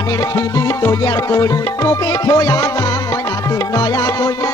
পানের খিলি তৈয়ার করি মুখে খোয়া যা ময়না তুই নয়া কইনা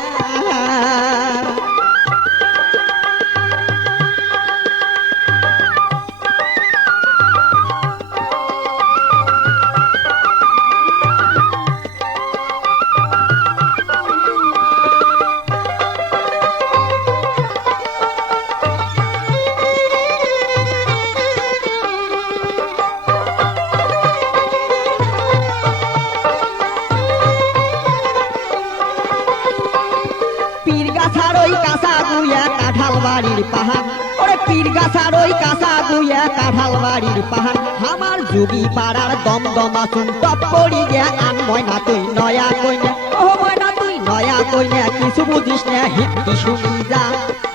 কাঁঠাল বাড়ির পাহাড় ওরে পীর গাছার ওই কাঁচা গুয়া কাঁঠাল বাড়ির পাহাড় আমার যুগী পাড়ার দমদমা শুন টপ করি গে আন ময়না তুই নয়া কইনা ও ময়না তুই নয়া কইনা কিছু বুঝিস না হিন্দি শুনি যা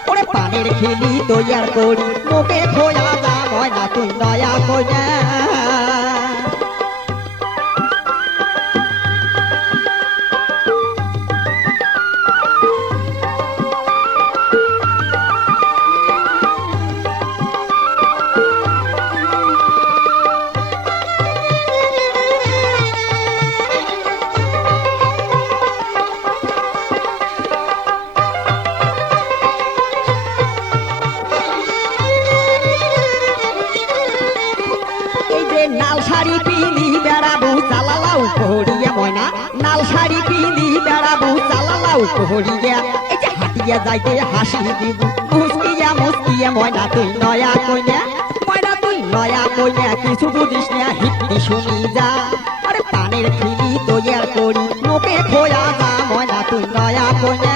ওরে পানের খিলি তৈয়ার করি মুখে খোয়া যা ময়না তুই নয়া কইনা নাল শাড়ি পিলি বেড়াবো চালালাও কোহরিয়া ময়না নাল শাড়ি পিলি বেড়াবো চালালাও কোহরিয়া এই যে হাটিয়া যাইতে হাসি দিব মুস্কিয়া মুস্কিয়া ময়না তুই নয়া কইনা ময়না তুই নয়া কইনা কিছু বুঝিস না হিন্দি শুনি যা আরে পানের খিলি তৈয়ার করি মুখে খোয়া যা ময়না তুই নয়া কইনা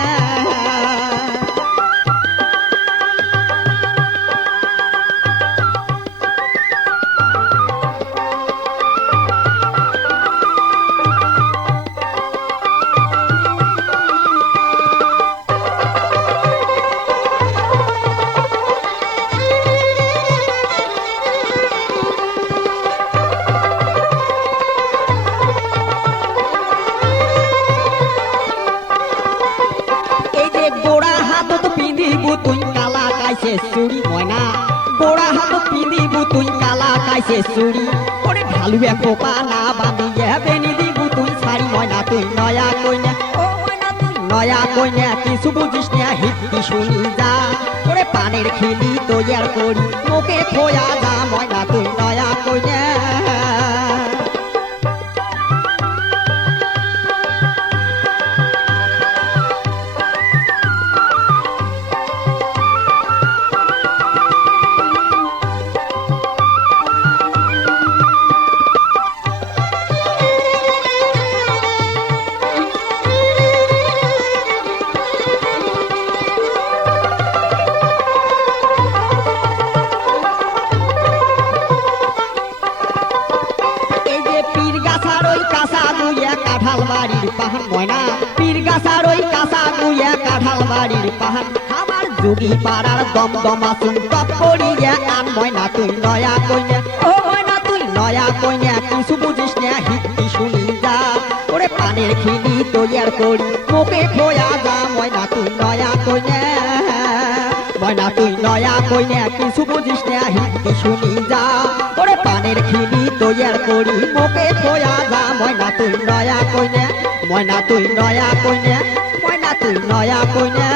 তুই কালা কাইছে চুরি ময়না গোড়া হাত পিঁধিবু তুই কালা কাইছে চুরি ওরে ঢালুয়ে খোপা না বাঁধিয়ে বেনি দিবু তুই শাড়ি ময়না তুই নয়া কইনা ও ময়না তুই নয়া কইনা কিছু বুঝিস না হিন্দি শুনি যা ওরে পানের খিলি তৈয়ার করি মুখে খোয়া যা ময়না তুই নয়া কইনা কাঁঠাল বাড়ির পাহাড় ময়না পীর গাছার ওই কাঁচা গুয়া কাঁঠাল বাড়ির পাহাড় আমার যুগী পাড়ার দমদমা শুন টপ করি গে আন ময়না তুই নয়া কইনা ও ময়না তুই নয়া কইনা কিছু বুঝিস না হিন্দি শুনি যা ওরে পানের খিলি তৈয়ার করি মুখে খোয়া যা ময়না তুই নয়া কইনা ময়না তুই নয়া কইনা কিছু বুঝিস না হিন্দি শুনি যা ওরে পানের খিলি তৈয়ার করি মুখে খোয়া যা ময়না তুই নয়া কইনা ময়না তুই নয়া কইনা ময়না তুই নয়া কইনা